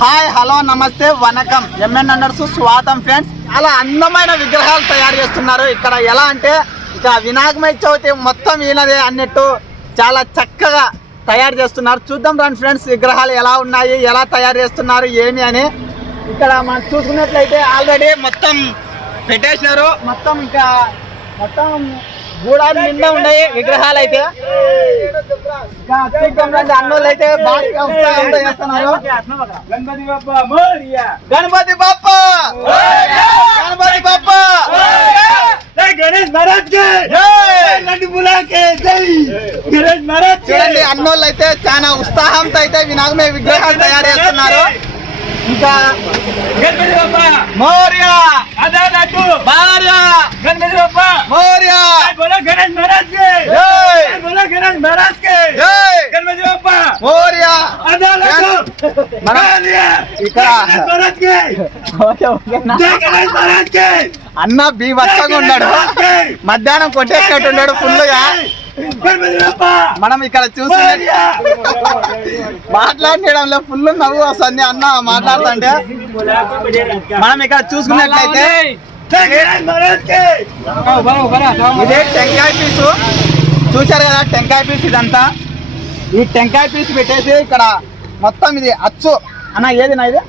Hi hello నమస్తే వనకం MN అన్నర్స్ స్వాగతం friends. అలా అందమైన విగ్రహాలు తయారు చేస్తున్నారు ఇక్కడ. ఎలా అంటే ఇక వినాయక చవితి మొత్తం ఈయనదే అన్నట్టు చాలా చక్కగా తయారు చేస్తున్నారు. చూద్దాం రండి ఫ్రెండ్స్, విగ్రహాలు ఎలా ఉన్నాయి, ఎలా తయారు చేస్తున్నారు ఏమి అని. ఇక్కడ మనం చూసుకున్నట్లయితే ఆల్రెడీ మొత్తం పెట్టేసినారు. మొత్తం ఇంకా మొత్తం గూడాలు నిండా ఉన్నాయి విగ్రహాలు అయితే. అన్నోళ్ళు అయితే బాగా ఉత్సాహంతో చేస్తున్నారు. గణపతి బప్ప గణపతి బప్ప గణేష్ మహారాజ్ చూడండి, అన్నోళ్ళు అయితే చాలా ఉత్సాహంతో అయితే వినాయక విగ్రహాలు తయారు చేస్తున్నారు. ఇంకా గణపతి బప్ప మౌర్య భార్య గణపతి బప్ప మౌర్య గణేష్ మహారాజ్ గణేష్ మహారాజ్ గణపతి బప్ప మౌర్య అన్న బీభత్సంగా ఉన్నాడు, మధ్యాహ్నం కొట్టేసినట్టున్నాడు ఫుల్గా. మనం ఇక్కడ చూసి మాట్లాడడంలో ఫుల్ నవ్వు వస్తుంది అన్న మాట్లాడుతుంటే. మనం ఇక్కడ చూసుకున్నట్లయితే ఇదే టెంకాయ పీసు చూశారు కదా, టెంకాయ పీస్ ఇదంతా. ఈ టెంకాయ పీస్ పెట్టేసి ఇక్కడ మొత్తం ఇది అచ్చు అన్న. ఏది నా ఇది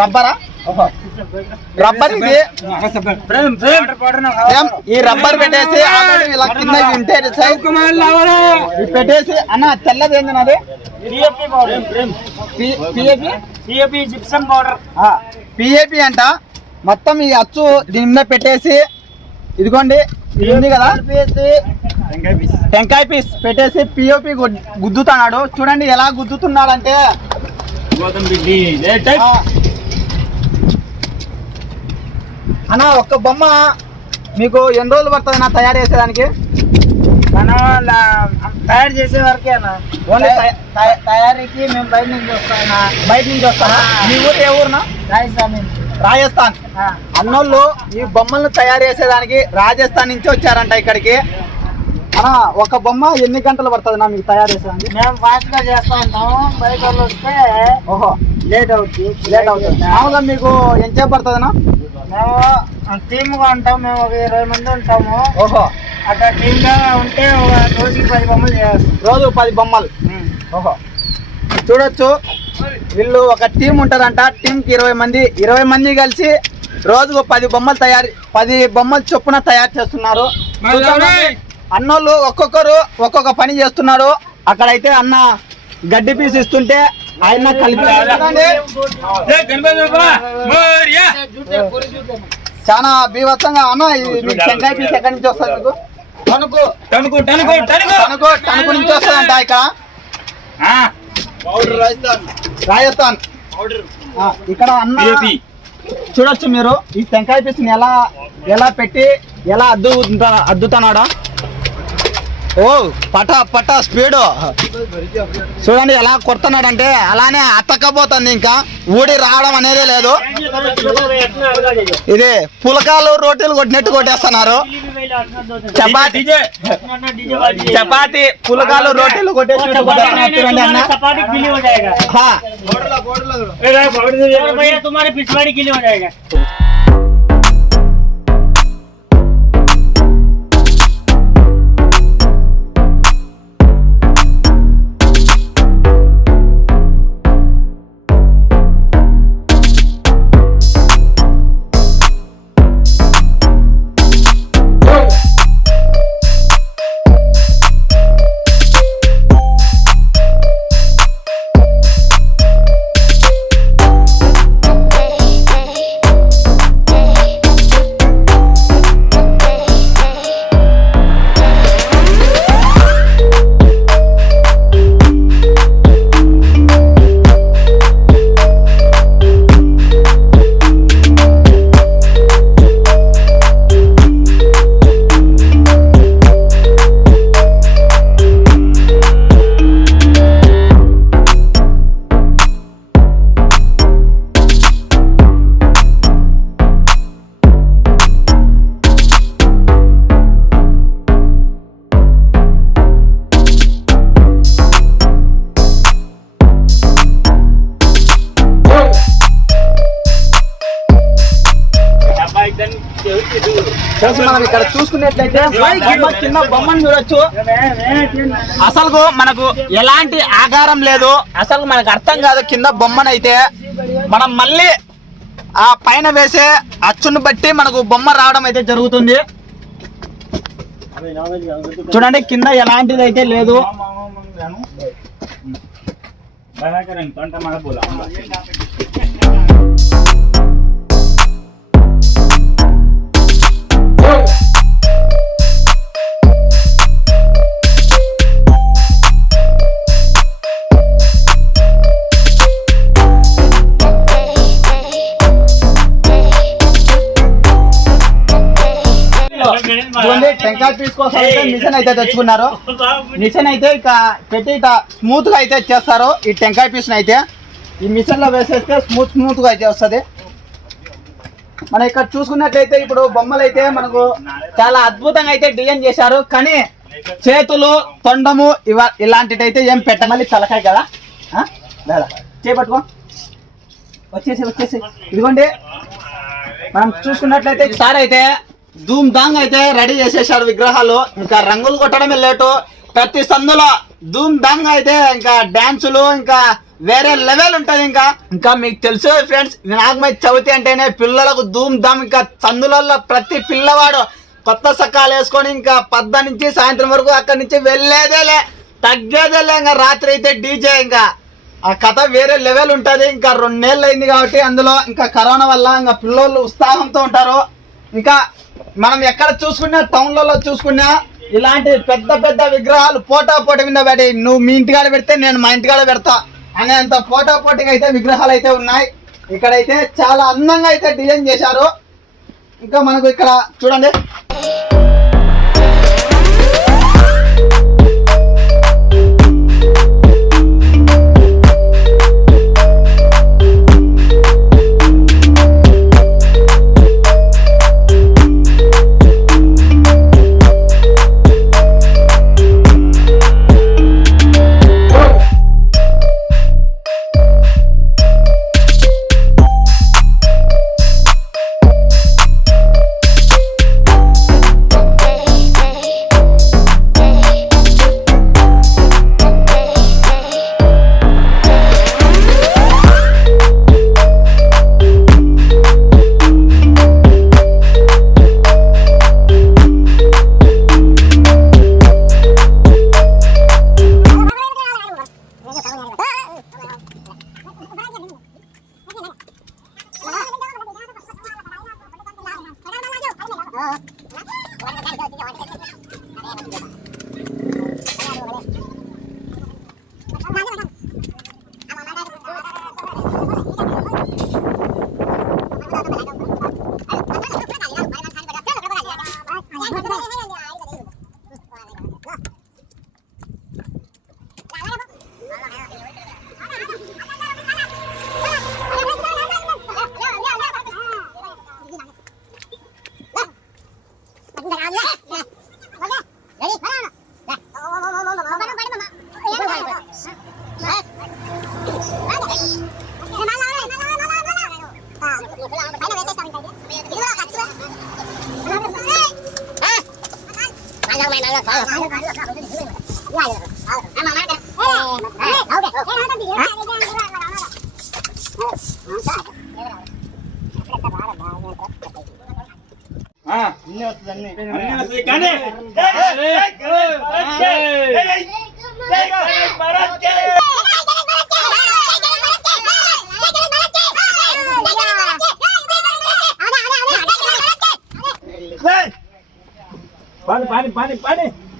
రబ్బరా? రబ్బర్ ఇది. ఈ రబ్బర్ పెట్టేసి ఇలా కింద పెట్టేసి అన్న తెల్లది ఏంది నాది పిఏపి అంట. మొత్తం ఈ అచ్చు దీని మీద పెట్టేసి ఇదిగోండి ఇది ఉంది కదా టెంకాయ పీస్ పెట్టేసి పిఓపి గుద్దుతున్నాడు. చూడండి ఎలా గుద్దుతున్నాడంటే అన్న ఒక్క బొమ్మ మీకు ఎన్ని రోజులు పడుతుంది నా తయారు చేసేదానికి? తయారు చేసే వరకే అన్న. ఓన్లీ తయారీకి మేము బయట నుంచి వస్తామన్నా. బయట నుంచి వస్తానా? మీ ఊరు ఏ ఊరునా? రాజస్థాన్. రాజస్థాన్. అన్నోళ్ళు ఈ బొమ్మలను తయారు చేసేదానికి రాజస్థాన్ నుంచి వచ్చారంట ఇక్కడికి. ఒక బొమ్మ ఎన్ని గంటలు పడుతుంది నా మీకు తయారు చేసేదానికి? మేము ఫాస్ట్ గా చేస్తా ఉంటాము, బయట వాళ్ళు వస్తే ఓహో లేట్ అవుతుంది. మామూలుగా మీకు ఎంతసేపు పడుతుందన్నా? మేము టీమ్ గా ఉంటాం, మేము ఒక 20 మంది ఉంటాము. ఓహో అట్లా టీమ్ గా ఉంటే రోజుకి 10 బొమ్మలు చేస్తాం. రోజు 10 బొమ్మలు. ఓహో చూడొచ్చు, వీళ్ళు ఒక టీం ఉంటారంట. టీంకి 20 మంది కలిసి రోజుకు 10 బొమ్మలు చొప్పున తయారు చేస్తున్నారు. అన్నోళ్ళు ఒక్కొక్కరు ఒక్కొక్క పని చేస్తున్నారు. అక్కడైతే అన్న గడ్డి పీస్ ఇస్తుంటే ఆయన కలిపి చాలా బీభత్సంగా. అన్న టెంకాయ పీస్ ఎక్కడి నుంచి వస్తుంది మీకు? తణుకు నుంచి వస్తుందంట. ఇక్కడ రాజస్థాన్. ఇక్కడ అన్న చూడొచ్చు మీరు ఈ టెంకాయ పీస్ని ఎలా పెట్టి ఎలా అద్దుతున్నాడా. ఓ పటా స్పీడు చూడండి ఎలా కొడుతున్నాడంటే అలానే అతకపోతుంది. ఇంకా ఊడి రావడం అనేదే లేదు. ఇది పులకాలు రోటీలు కొట్టినట్టు కొట్టేస్తున్నారు. చపాతి పులకాలు రోటీలు కొట్టేసినట్టు చూడండి అన్న. మనం ఇక్కడ చూసుకున్నట్లయితే బొమ్మ కింద బొమ్మను చూడొచ్చు. అసలు మనకు ఎలాంటి ఆకారం లేదు, అసలు మనకు అర్థం కాదు. కింద బొమ్మనైతే మనం మళ్ళీ ఆ పైన వేసే అచ్చును బట్టి మనకు బొమ్మ రావడం అయితే జరుగుతుంది. చూడండి కింద ఎలాంటిది అయితే లేదు. టెంకాయ పీస్ కోసం అయితే మిషన్ అయితే తెచ్చుకున్నారు. మిషన్ అయితే ఇక పెట్టి ఇట స్మూత్ గా అయితే చేస్తారు. ఈ టెంకాయ పీస్ అయితే ఈ మిషన్ లో వేసేస్తే స్మూత్ గా అయితే వస్తుంది. మనం ఇక్కడ చూసుకున్నట్లయితే ఇప్పుడు బొమ్మలు అయితే మనకు చాలా అద్భుతంగా అయితే డిజైన్ చేశారు. కానీ చేతులు తొండము ఇలాంటివైతే ఏం పెట్ట. మళ్ళీ తలకాయ కదా చేపట్టుకో వచ్చేసి ఇదిగోండి. మనం చూసుకున్నట్లయితే ఈసారి అయితే ధూమ్ ధాంగ్ అయితే రెడీ చేసేసారు విగ్రహాలు. ఇంకా రంగులు కొట్టడమే లేటు. ప్రతి సందులో ధూమ్ ధాంగ్ అయితే ఇంకా డాన్సులు ఇంకా వేరే లెవెల్ ఉంటది. ఇంకా మీకు తెలుసు ఫ్రెండ్స్, వినాయక చవితి అంటేనే పిల్లలకు ధూమ్ ధామ్. ఇంకా సందులలో ప్రతి పిల్లవాడు కొత్త సక్కాలు వేసుకొని ఇంకా 10 నుంచి సాయంత్రం వరకు అక్కడి నుంచి వెళ్ళేదేలే, తగ్గేదేలే. ఇంకా రాత్రి అయితే డీజే. ఇంకా ఆ కథ వేరే లెవెల్ ఉంటది. ఇంకా 2 నెలలు అయింది కాబట్టి అందులో ఇంకా కరోనా వల్ల ఇంకా పిల్లలు ఉత్సాహంతో ఉంటారు. ఇంకా మనం ఎక్కడ చూసుకున్నా టౌన్లలో చూసుకున్నా ఇలాంటి పెద్ద విగ్రహాలు పోటీ మీద పెట్టి నువ్వు మీ ఇంటికాడ పెడితే నేను మా ఇంటికాడ పెడతా అనేంత పోటీగా అయితే విగ్రహాలు అయితే ఉన్నాయి. ఇక్కడైతే చాలా అందంగా అయితే డిజైన్ చేశారు. ఇంకా మనకు ఇక్కడ చూడండి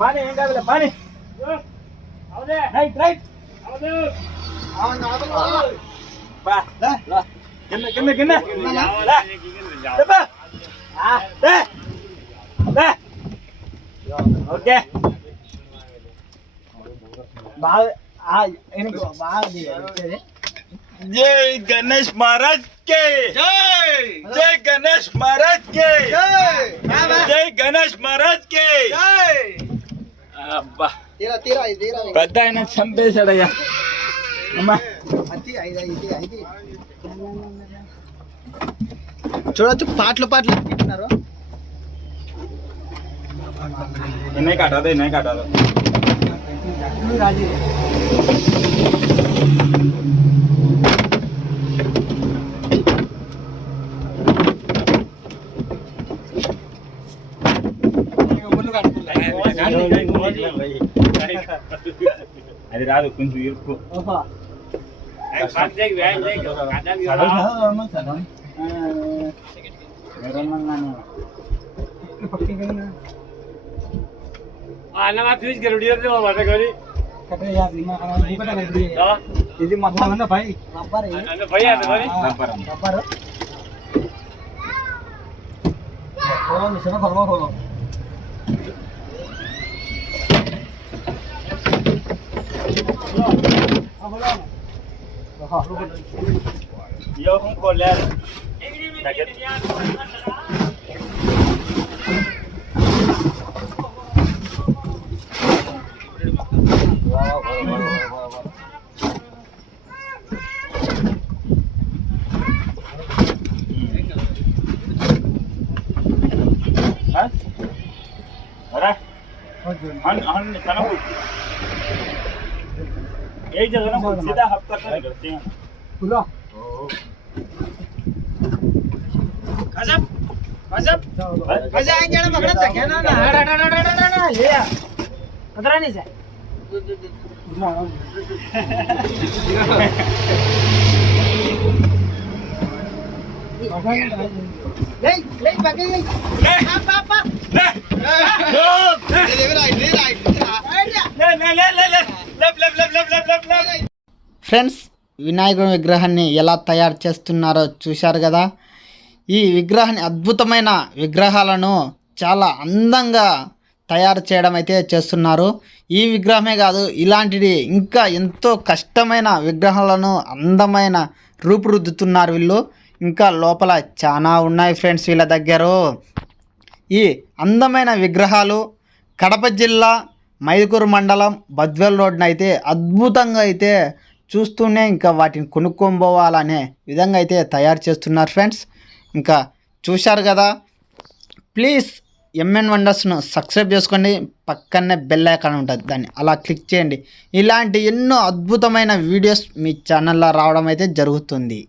पानी ఏం కాదులే పాని రైట్ రైట్ బా లా కింద ఓకే బాగా जय गणेश महाराज के जय गणेश महाराज के जय गणेश महाराज के అబ్బా పెద్ద ఆయన చంపేశాడయ్యా అమ్మా చూడొచ్చు పాటలు తింటున్నారు नहीं काटा दो राजी అది రాదు కొంచెం ఇరుకు ఇది మొత్తం పై Yo không còn lên. Hả? Ở đây. Hắn nó bụi. एक जगह ना सीधा हप करके निकलते हैं खुला गजब गजब मजा आएंगे ना पकड़ सकते हैं ना हट ले आ पकड़ा नहीं से ले ले पकड़ ले पापा ले ఫ్రెండ్స్ వినాయకుడి విగ్రహాన్ని ఎలా తయారు చేస్తున్నారో చూశారు కదా. ఈ విగ్రహాన్ని అద్భుతమైన విగ్రహాలను చాలా అందంగా తయారు చేయడం అయితే చేస్తున్నారు. ఈ విగ్రహమే కాదు, ఇలాంటిది ఇంకా ఎంతో కష్టమైన విగ్రహాలను అందమైన రూపురుద్దుతున్నారు వీళ్ళు. ఇంకా లోపల చాలా ఉన్నాయి ఫ్రెండ్స్ వీళ్ళ దగ్గర. ఈ అందమైన విగ్రహాలు కడప జిల్లా మైదుకూరు మండలం బద్వేల్ రోడ్ని అయితే అద్భుతంగా అయితే చూస్తూనే ఇంకా వాటిని కొనుక్కొని పోవాలనే విధంగా అయితే తయారు చేస్తున్నారు ఫ్రెండ్స్. ఇంకా చూశారు కదా. ప్లీజ్ ఎంఎన్ వండర్స్ను సబ్స్క్రైబ్ చేసుకోండి. పక్కనే బెల్ ఐకాన్ ఉంటుంది, దాన్ని అలా క్లిక్ చేయండి. ఇలాంటి ఎన్నో అద్భుతమైన వీడియోస్ మీ ఛానల్లో రావడం అయితే జరుగుతుంది.